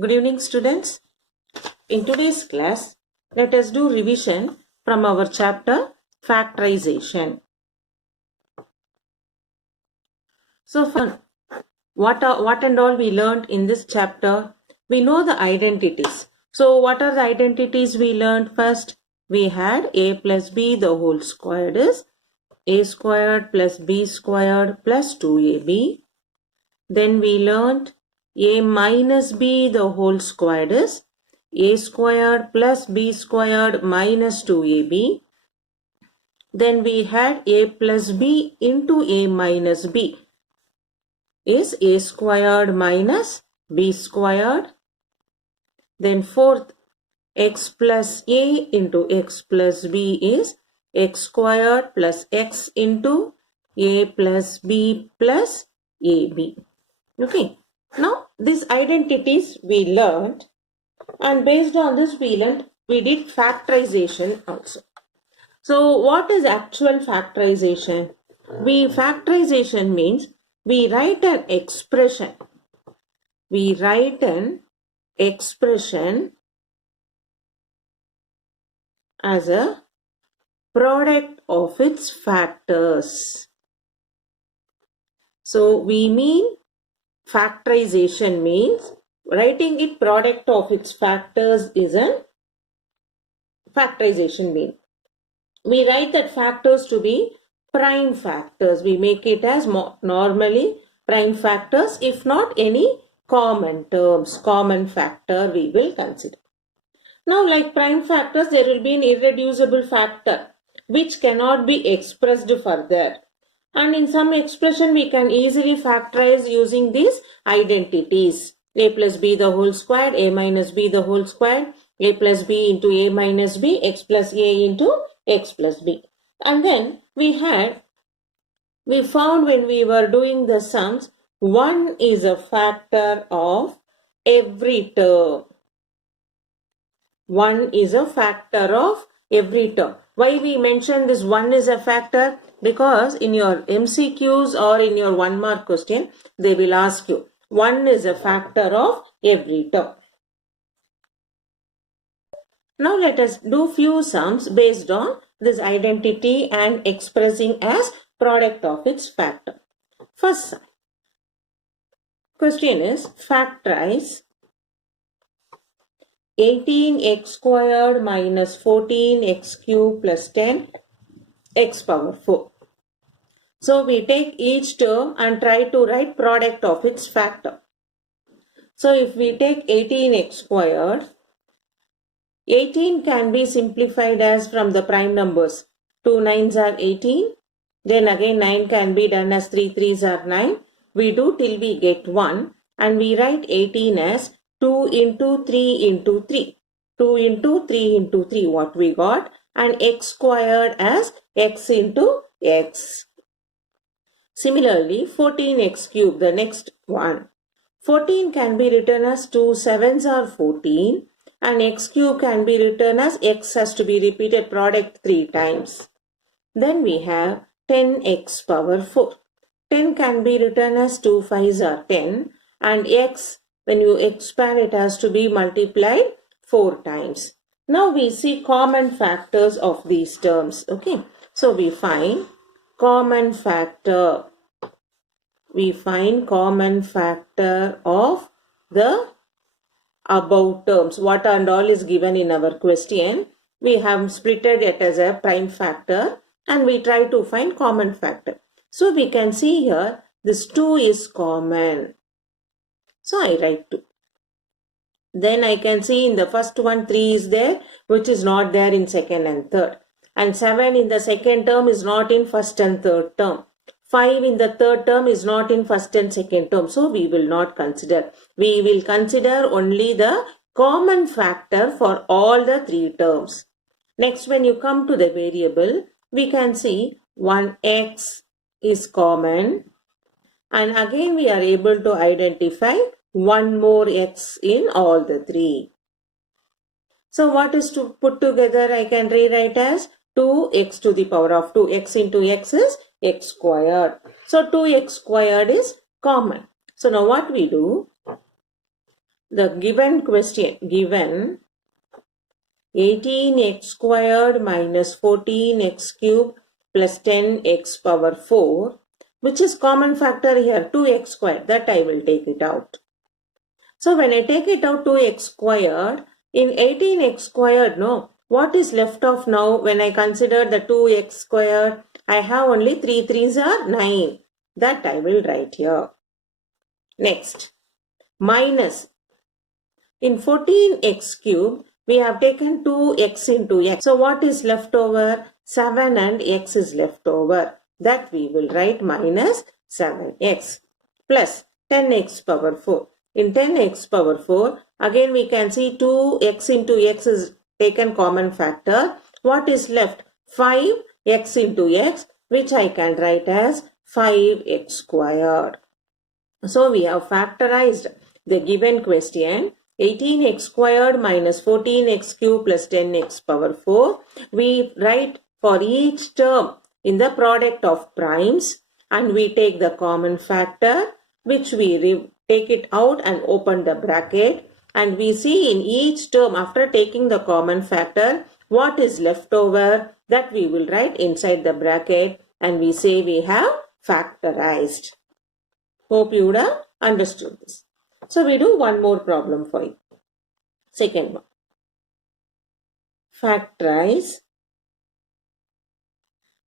Good evening, students. In today's class, let us do revision from our chapter Factorization. So, what and all we learned in this chapter? We know the identities. So, what are the identities we learned? First, we had a plus b the whole squared is a squared plus b squared plus 2ab. Then we learned a minus b the whole squared is a squared plus b squared minus 2ab. Then we had a plus b into a minus b is a squared minus b squared. Then fourth, x plus a into x plus b is x squared plus x into a plus b plus ab. Okay. Now, these identities we learned, and based on this we did factorization also. So, what is actual factorization? Factorization means we write an expression. We write an expression as a product of its factors. So, we mean factorization means writing it product of its factors is a factorization mean. We write that factors to be prime factors. We make it as normally prime factors. If not any common terms, common factor we will consider. Now, like prime factors, there will be an irreducible factor which cannot be expressed further. And in some expression, we can easily factorize using these identities. A plus b the whole squared, a minus b the whole squared, a plus b into a minus b, x plus a into x plus b. And then we found when we were doing the sums, 1 is a factor of every term. 1 is a factor of every term. Why we mention this 1 is a factor? Because in your MCQs or in your 1 mark question, they will ask you 1 is a factor of every term. Now let us do few sums based on this identity and expressing as product of its factor. First sum. Question is factorize 18x squared minus 14x cubed plus 10 x power 4. So we take each term and try to write product of its factor. So if we take 18x squared, 18 can be simplified as from the prime numbers. 2 9s are 18. Then again 9 can be done as 3 3s are 9. We do till we get 1 and we write 18 as 2 into 3 into 3. 2 into 3 into 3 what we got, and x squared as x into x. Similarly 14x cubed, the next one. 14 can be written as 2 7s are 14 and x cube can be written as x has to be repeated product 3 times. Then we have 10x power 4. 10 can be written as 2 5s are 10 and x, when you expand it has to be multiplied 4 times. Now we see common factors of these terms. Okay. So we find common factor. We find common factor of the above terms. What and all is given in our question. We have splitted it as a prime factor and we try to find common factor. So we can see here this 2 is common. So I write 2. Then I can see in the first one 3 is there which is not there in second and third. And 7 in the second term is not in first and third term. 5 in the third term is not in first and second term. So we will not consider. We will consider only the common factor for all the 3 terms. Next, when you come to the variable, we can see 1x is common. And again we are able to identify one more x in all the 3. So what is to put together? I can rewrite as 2x to the power of 2. X into x is x squared. So 2x squared is common. So now what we do? the given question, given 18x squared minus 14x cubed plus 10x power 4, which is common factor here, 2x squared, that I will take it out. So when I take it out 2x squared, in 18x squared, no, what is left of now when I consider the 2x squared? I have only 3 3s are 9. That I will write here. Next, minus. In 14x cubed, we have taken 2x into x. So what is left over? 7 and x is left over. That we will write minus 7x plus 10x power 4. In 10x power 4, again we can see 2x into x is taken common factor. What is left? 5x into x, which I can write as 5x squared. So we have factorized the given question. 18x squared minus 14x cubed plus 10x power 4. We write for each term in the product of primes and we take the common factor, which we take it out and open the bracket, and we see in each term after taking the common factor what is left over, that we will write inside the bracket and we say we have factorized. Hope you would have understood this. So we do one more problem for you. Second one. Factorize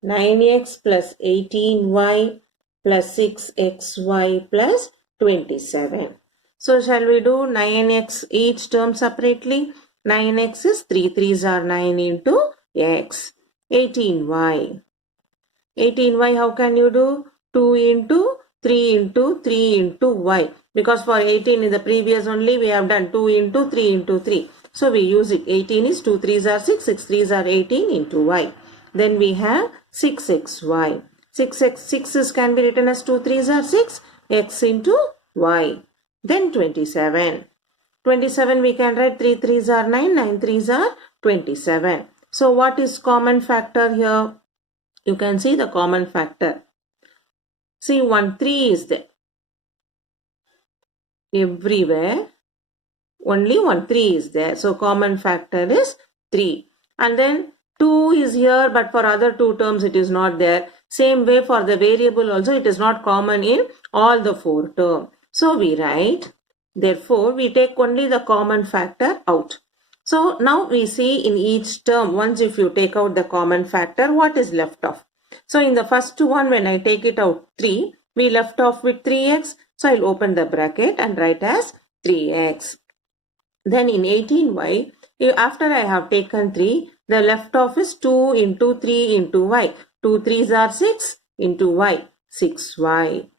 9x plus 18y plus 6xy plus 27. So shall we do 9x each term separately? 9x is 3 3s are 9 into x. 18y. 18y how can you do? 2 into 3 into 3 into y. Because for 18 in the previous only we have done 2 into 3 into 3. So we use it. 18 is 2 3s are 6, 6 3s are 18 into y. Then we have 6xy. 6 can be written as 2 3s are 6, x into y. Then 27. 27 we can write 3 3s are 9, 9 3s are 27. So what is common factor here? You can see the common factor. See, 1 3 is there. Everywhere only 1 3 is there. So common factor is 3. And then 2 is here, but for other two terms it is not there. Same way for the variable also it is not common in all the 4 terms. So we write, therefore we take only the common factor out. So now we see in each term, once if you take out the common factor, what is left off? So in the first one, when I take it out 3, we left off with 3x. So I'll open the bracket and write as 3x. Then in 18y, after I have taken 3, the left off is 2 into 3 into y. 2 3s are 6 into y, 6y.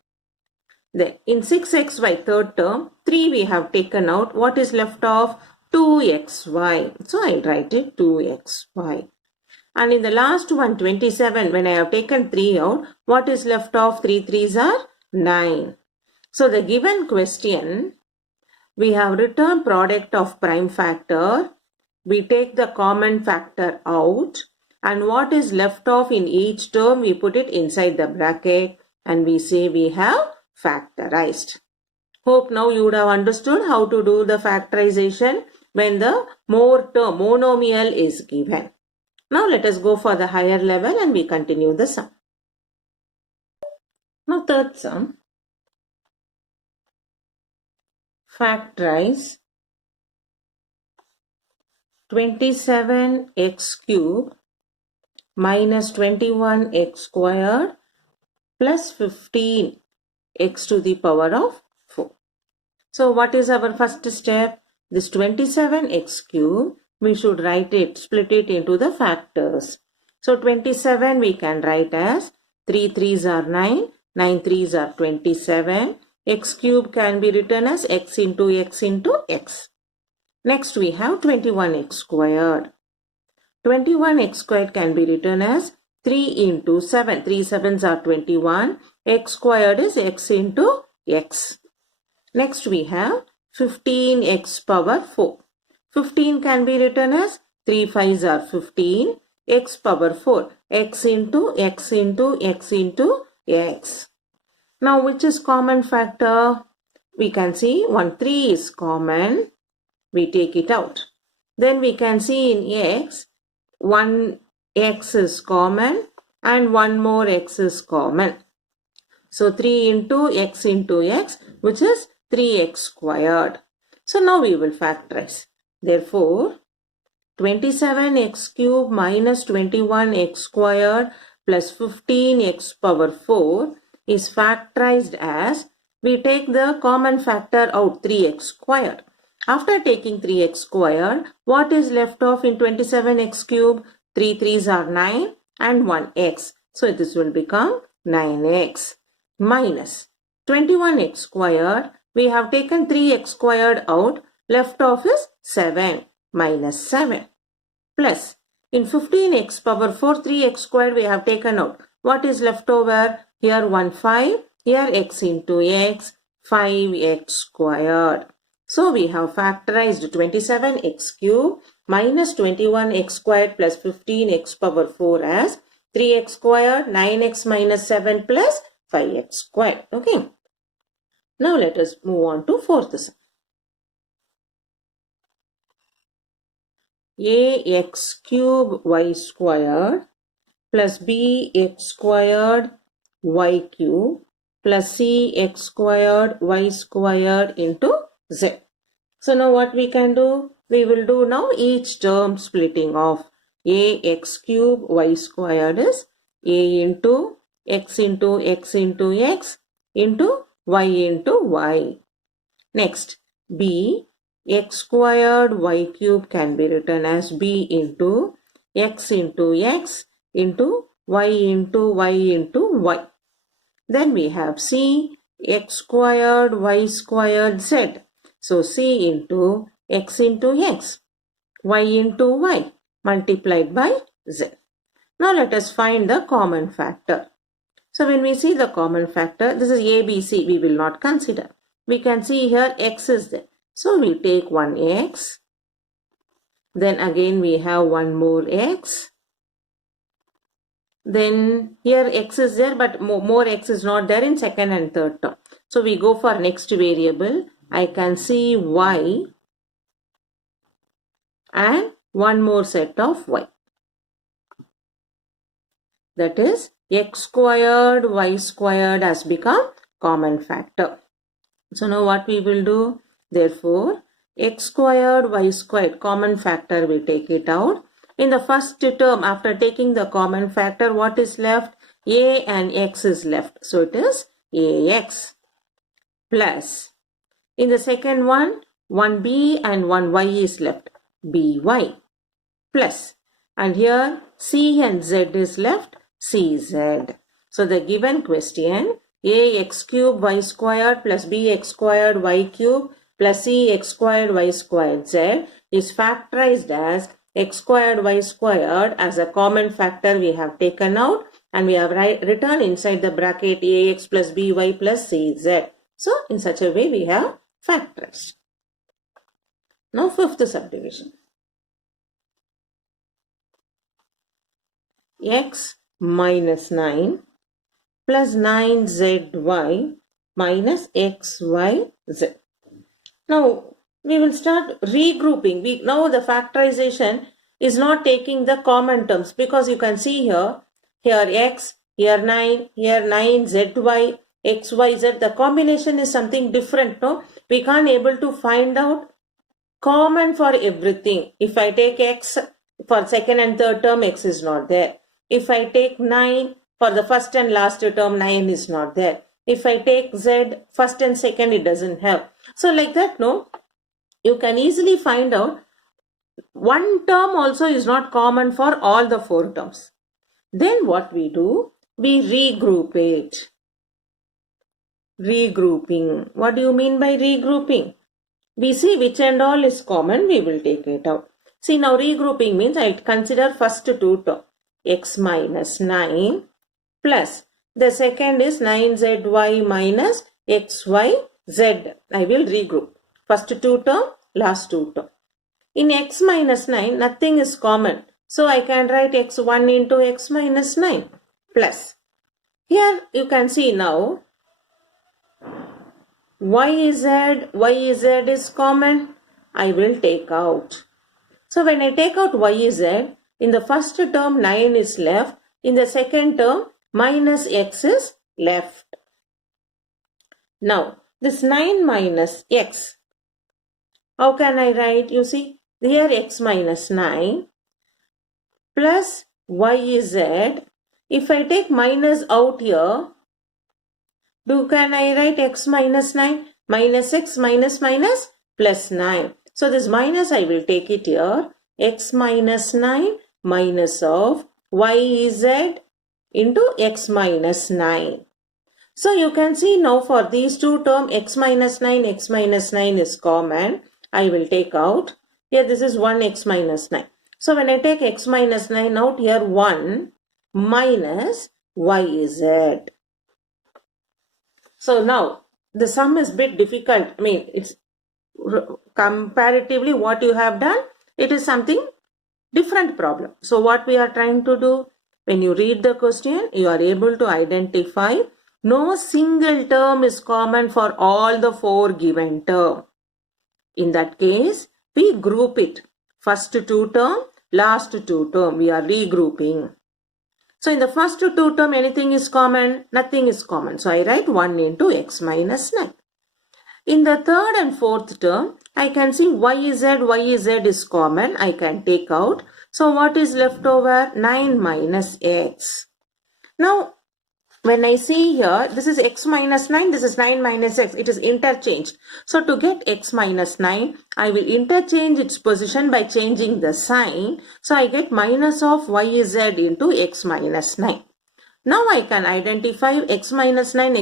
Then in 6xy third term, 3 we have taken out. What is left off? 2xy. So I'll write it 2xy. And in the last one, 27, when I have taken 3 out, what is left off? 3 3s are 9. So the given question, we have written product of prime factor. We take the common factor out. And what is left off in each term, we put it inside the bracket. And we say we have factorized. Hope now you would have understood how to do the factorization when the more term monomial is given. Now let us go for the higher level and we continue the sum. Now third sum. Factorize 27x cubed minus 21x squared plus 15x to the power of 4. So what is our first step? This 27x cubed, we should write it, split it into the factors. So 27 we can write as 3 3s are 9, 9 3s are 27. X cubed can be written as x into x into x. Next we have 21x squared. 21x squared can be written as 3 into 7. 3 7s are 21. X squared is x into x. Next we have 15x power 4. 15 can be written as 3 5s are 15. X power 4. X into x into x into x. Now which is common factor? we can see 1 3 is common. We take it out. Then we can see in x, 1 x is common and one more x is common. So 3 into x, which is 3x squared. So now we will factorize. Therefore, 27x cube minus 21x squared plus 15x power 4 is factorized as, we take the common factor out, 3x squared. After taking 3x squared, what is left off in 27x cube? 3 3s are 9 and 1x. So this will become 9x minus 21x squared. We have taken 3x squared out. Left off is 7 minus 7 plus in 15x power 4 3x squared we have taken out. What is left over? Here 1 5, here x into x, 5x squared. So we have factorized 27x cube minus 21x squared plus 15x power 4 as 3x squared, 9x minus 7 plus 5x squared. Okay. Now let us move on to fourth sum. Ax cube y squared plus bx squared y cube plus cx squared y squared into z. So now what we can do? We will do now each term splitting off. Ax cube y squared is a into x into x into x into y into y. Next, b x squared y cube can be written as b into x into x into y into y into y. Then we have c x squared y squared z. So c into x into x, y into y multiplied by z. Now let us find the common factor. So when we see the common factor, this is a, b, c, we will not consider. We can see here x is there. So we take one x. Then again we have one more x. Then here x is there but more x is not there in second and third term. So we go for next variable. I can see y and one more set of y. That is x squared y squared has become common factor. So now what we will do? Therefore, x squared y squared common factor, we take it out. In the first term, after taking the common factor, what is left? A and x is left. So it is ax plus. In the second one, 1b and 1y is left. By plus. And here c and z is left. Cz. So the given question, ax cube y squared plus bx squared y cube plus cx squared y squared z is factorized as x squared y squared as a common factor we have taken out and we have written inside the bracket ax plus by plus cz. So in such a way we have factorized. Now fifth subdivision. X minus 9 plus 9zy minus xyz. Now we will start regrouping. Now the factorization is not taking the common terms because you can see here x, here 9, zy, xyz. The combination is something different. No, we can't able to find out common for everything. If I take x for second and third term, x is not there. If I take 9 for the first and last term, 9 is not there. If I take z first and second, it doesn't have. So like that, no, you can easily find out one term also is not common for all the four terms. Then what we do? We regroup it. Regrouping. What do you mean by regrouping? We see which and all is common, we will take it out. See, now regrouping means I consider first two terms, x minus 9 plus the second is 9zy minus xyz. I will regroup. First two term, last two term. In x minus 9, nothing is common. So I can write x1 into x minus 9 plus. Here you can see now YZ is common. I will take out. So when I take out YZ, in the first term 9 is left. In the second term minus X is left. Now this 9 minus X. How can I write? You see here X minus 9 plus YZ. If I take minus out here, can I write X minus 9? Minus X minus minus plus 9. So this minus I will take it here. X minus 9 minus of YZ into X minus 9. So you can see now for these two terms X minus 9 is common. I will take out. Here this is 1 X minus 9. So when I take X minus 9 out here 1 minus YZ. So now the sum is a bit difficult. I mean, it's comparatively what you have done, it is something different problem. So what we are trying to do, when you read the question, you are able to identify no single term is common for all the 4 given term. In that case, we group it. First 2 term, last 2 term, we are regrouping. So in the first 2 term, anything is common? Nothing is common. So I write 1 into X minus 9. In the third and fourth term, I can see YZ is common. I can take out. So what is left over? 9 minus X. Now, when I see here, this is X minus 9, this is 9 minus X. It is interchanged. So to get X minus 9, I will interchange its position by changing the sign. So I get minus of YZ into X minus 9. Now I can identify X minus 9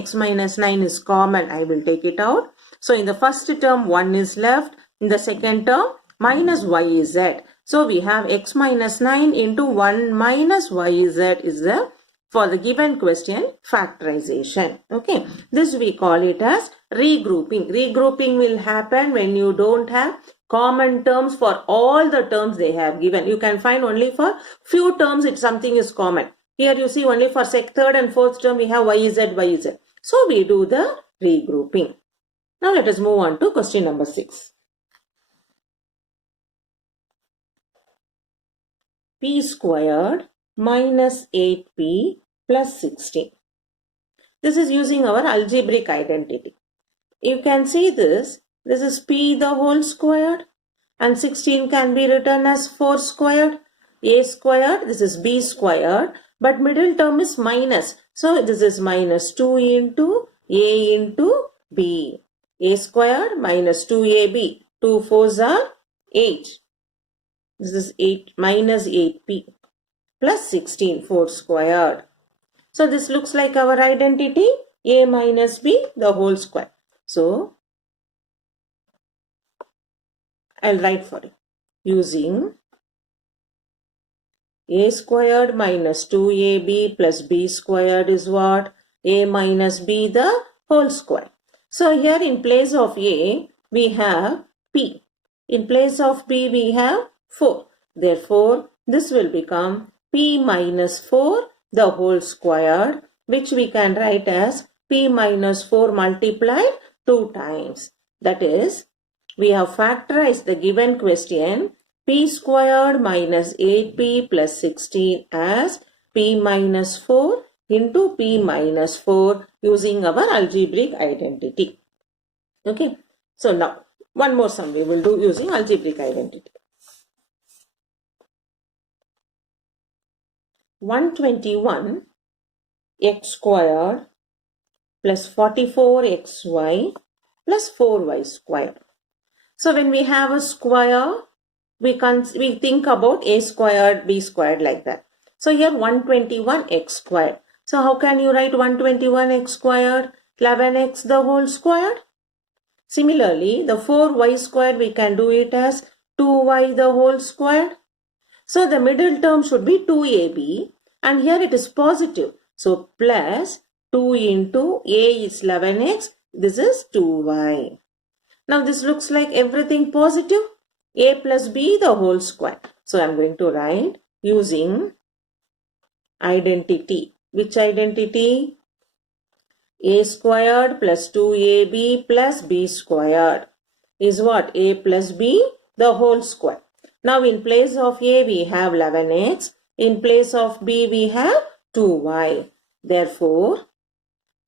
is common. I will take it out. So in the first term 1 is left. In the second term minus YZ. So we have X minus 9 into 1 minus YZ is the, for the given question, factorization. Okay. This we call it as regrouping. Regrouping will happen when you don't have common terms for all the terms they have given. You can find only for few terms if something is common. Here you see only for third and fourth term we have YZ. So we do the regrouping. Now let us move on to question number 6. P squared minus 8P plus 16. This is using our algebraic identity. You can see this. This is P the whole squared and 16 can be written as 4 squared. A squared, this is B squared, but middle term is minus. So this is minus 2 into A into B. A squared minus 2AB. 2 4s are 8. This is 8 minus 8P plus 16, 4 squared. So this looks like our identity, A minus B the whole square. So I'll write for it. Using A squared minus 2AB plus B squared is what? A minus B the whole square. So here in place of A, we have P. In place of B, we have 4. Therefore, this will become P minus 4 the whole squared, which we can write as P minus 4 multiplied 2 times. That is, we have factorized the given question P squared minus 8P plus 16 as P minus 4 into P minus 4 using our algebraic identity. Okay. So now, one more sum we will do using algebraic identity. 121 x squared plus 44xy plus 4y squared. So when we have a square, we think about a squared, b squared like that. So here 121x squared. So how can you write 121x squared? 11x the whole squared. Similarly, the 4y squared we can do it as 2y the whole squared. So the middle term should be 2ab and here it is positive. So plus 2 into a is 11x. This is 2y. Now this looks like everything positive. A plus b the whole square. So I am going to write using identity. Which identity? A squared plus 2ab plus b squared is what? A plus b the whole square. Now in place of a we have 11x. In place of b we have 2y. Therefore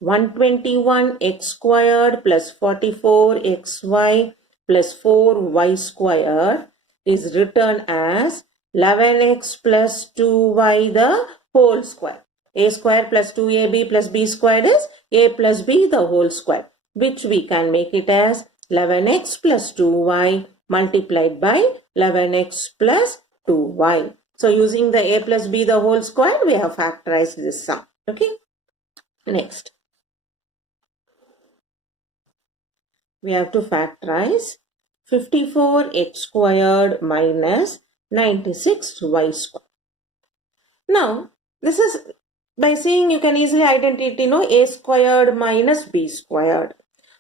121x squared plus 44xy plus 4y squared is written as 11x plus 2y the whole square. A square plus 2ab plus b squared is a plus b the whole square, which we can make it as 11x plus 2y multiplied by 11x plus 2y. So using the a plus b the whole square, we have factorized this sum. Okay. Next, we have to factorize 54x squared minus 96y squared. Now, this is by saying you can easily identify, a squared minus b squared.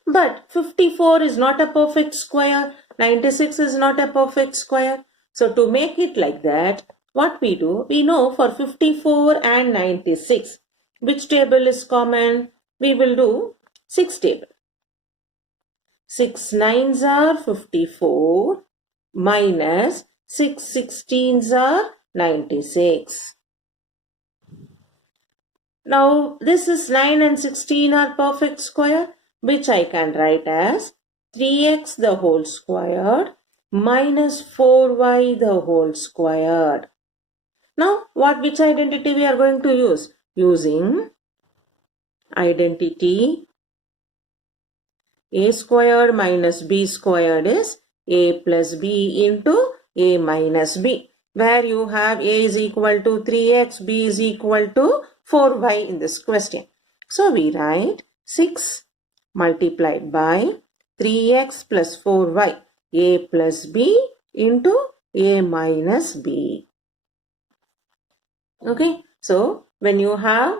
But 54 is not a perfect square. 96 is not a perfect square. So to make it like that, what we do, we know for 54 and 96, which table is common? We will do 6 table. 6 9s are 54 minus 6 16s are 96. Now this is 9 and 16 are perfect square, which I can write as 3x the whole squared minus 4y the whole squared. Now which identity we are going to use? Using identity a squared minus b squared is a plus b into a minus b, where you have a is equal to 3x, b is equal to 4y in this question. So we write 6 multiplied by 3x plus 4y, a plus b into a minus b. Okay, so when you have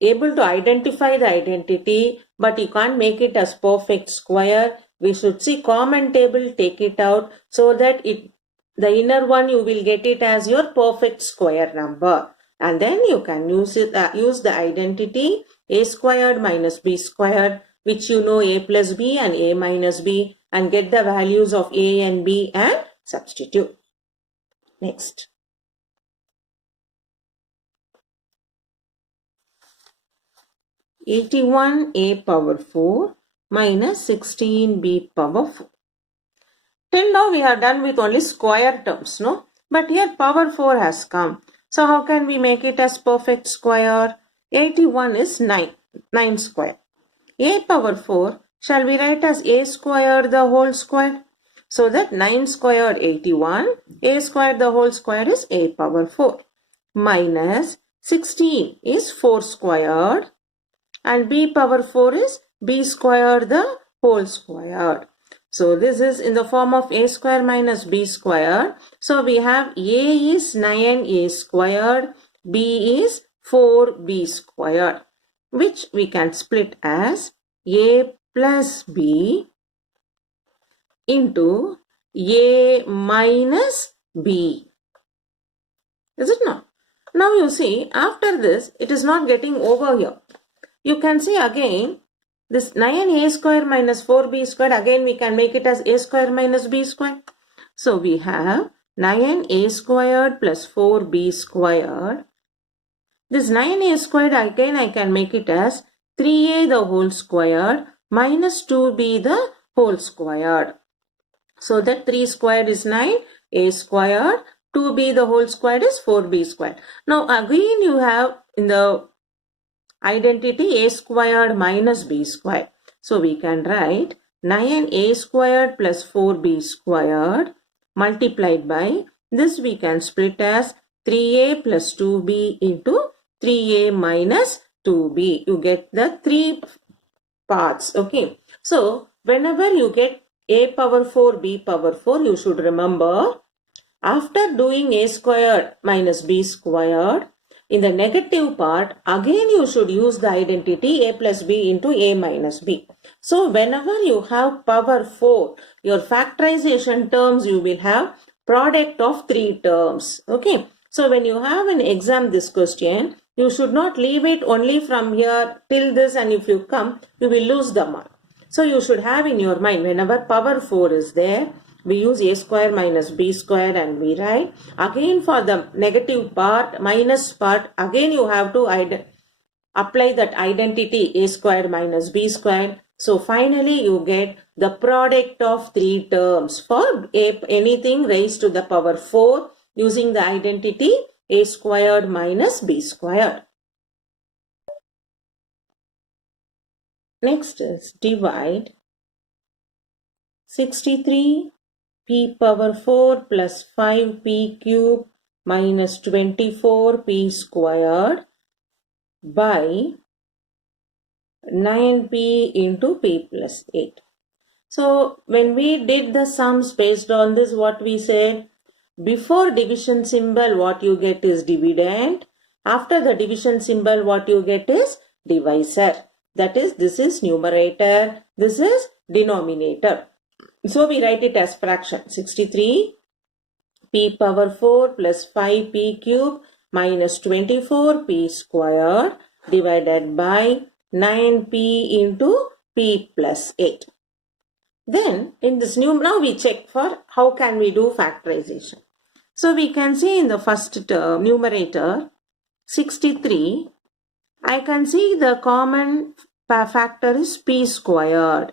able to identify the identity, but you can't make it as perfect square, we should see common table, take it out, so that the inner one you will get it as your perfect square number. And then you can use the identity a squared minus b squared, which you know a plus b and a minus b, and get the values of a and b and substitute. Next. (81a power 4 minus 16b power 4). Till now we have done with only square terms, no? But here power 4 has come. So how can we make it as perfect square? 81 is 9 square. A power 4 shall we write as a squared the whole square? So that 9 squared 81, a squared the whole square is a power 4. Minus 16 is 4 squared and b power 4 is b squared the whole squared. So this is in the form of a square minus b squared. So we have a is 9a squared, b is 4b squared, which we can split as a plus b into a minus b. Is it not? Now you see, after this, it is not getting over here. You can see again, this 9a square minus 4b square, again we can make it as a square minus b square. So we have 9a squared plus 4b squared. This 9a squared again I can make it as 3a the whole squared minus 2b the whole squared. So that 3 squared is 9, a squared, 2b the whole squared is 4b squared. Now again you have in the identity a squared minus b squared. So we can write 9a squared plus 4b squared multiplied by this we can split as 3a plus 2b into 3a minus 2b. You get the 3 parts. Okay. So whenever you get a power 4, b power 4, you should remember after doing a squared minus b squared, in the negative part, again you should use the identity a plus b into a minus b. So whenever you have power 4, your factorization terms, you will have product of 3 terms. Okay. So when you have an exam this question, You should not leave it only from here till this, and if you come, you will lose the mark. So you should have in your mind, whenever power 4 is there, we use a square minus b square and we write. Again for the negative part, minus part, again you have to apply that identity a square minus b square. So finally you get the product of three terms for anything raised to the power 4 using the identity a squared minus b squared. Next is divide 63 p power 4 plus 5p cube minus 24p squared by 9p into p plus 8. So when we did the sums based on this, what we said, before division symbol what you get is dividend. After the division symbol what you get is divisor. That is, this is numerator, this is denominator. So we write it as fraction. 63 p power 4 plus 5p cube minus 24p squared divided by 9p into p plus 8. Then in this now we check for how can we do factorization. So we can see in the first term, numerator 63, I can see the common factor is p squared.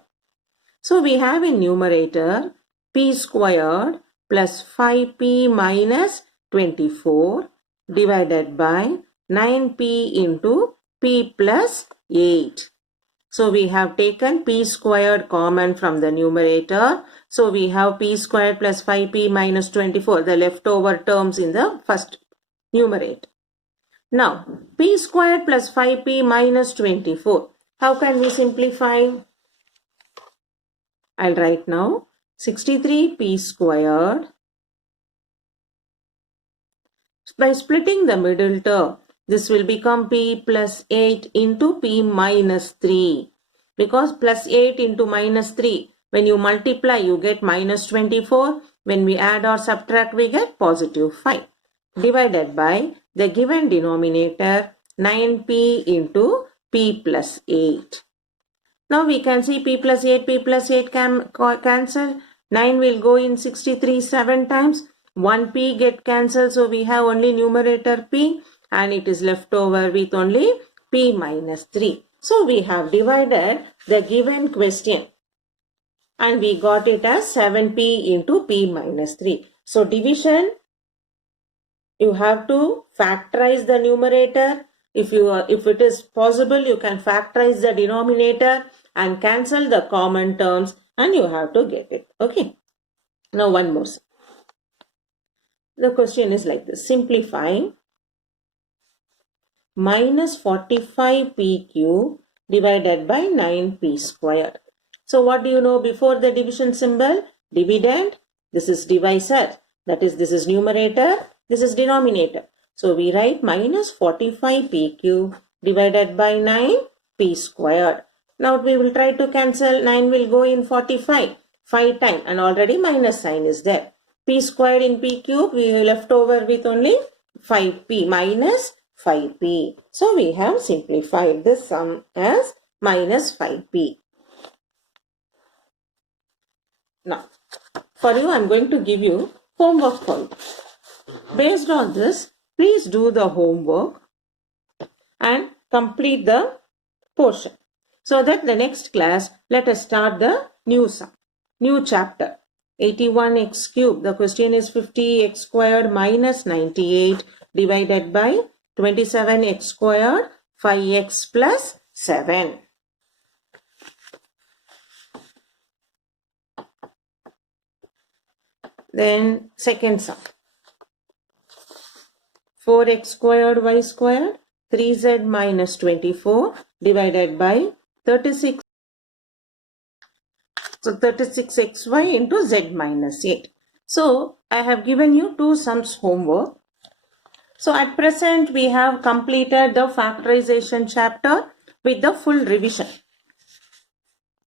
So we have in numerator p squared plus 5p minus 24 divided by 9p into p plus 8. So we have taken p squared common from the numerator. So we have p squared plus 5p minus 24, the leftover terms in the first numerator. Now, p squared plus 5p minus 24. How can we simplify? I'll write now 63p squared. By splitting the middle term, this will become p plus 8 into p minus 3. Because plus 8 into minus 3, when you multiply, you get minus 24. When we add or subtract, we get positive 5. Divided by the given denominator 9p into p plus 8. Now we can see p plus 8 can cancel. 9 will go in 63 7 times. 1p get cancelled, so we have only numerator p and it is left over with only p minus 3. So we have divided the given question and we got it as 7p into p minus 3. So division, you have to factorize the numerator. If it is possible, you can factorize the denominator and cancel the common terms and you have to get it. Okay. Now one more. The question is like this. Simplifying minus 45p cube divided by 9p squared. So what do you know before the division symbol? Dividend. This is divisor. That is, this is numerator. This is denominator. So we write minus 45p cube divided by 9p squared. Now we will try to cancel. 9 will go in 45 5 times and already minus sign is there. P squared in p cube, we are left over with only 5p minus 5p. So we have simplified this sum as minus 5p. Now, for you, I am going to give you homework for you. Based on this, please do the homework and complete the portion. So that the next class, let us start the new sum, new chapter. 81x cube. The question is 50x squared minus 98 divided by 27x squared 5x plus 7. Then second sum. 4x squared y squared 3z minus 24 divided by 36. So 36xy into z minus 8. So I have given you two sums homework. So at present we have completed the factorization chapter with the full revision.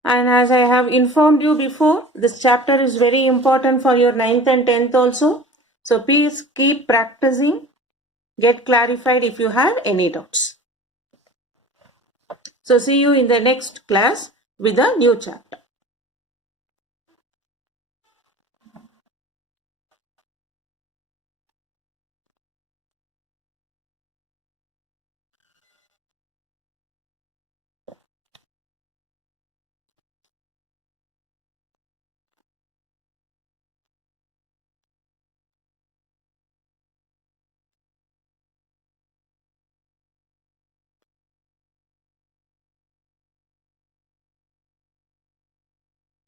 And as I have informed you before, this chapter is very important for your 9th and 10th also. So please keep practicing. get clarified if you have any doubts. So see you in the next class with a new chapter.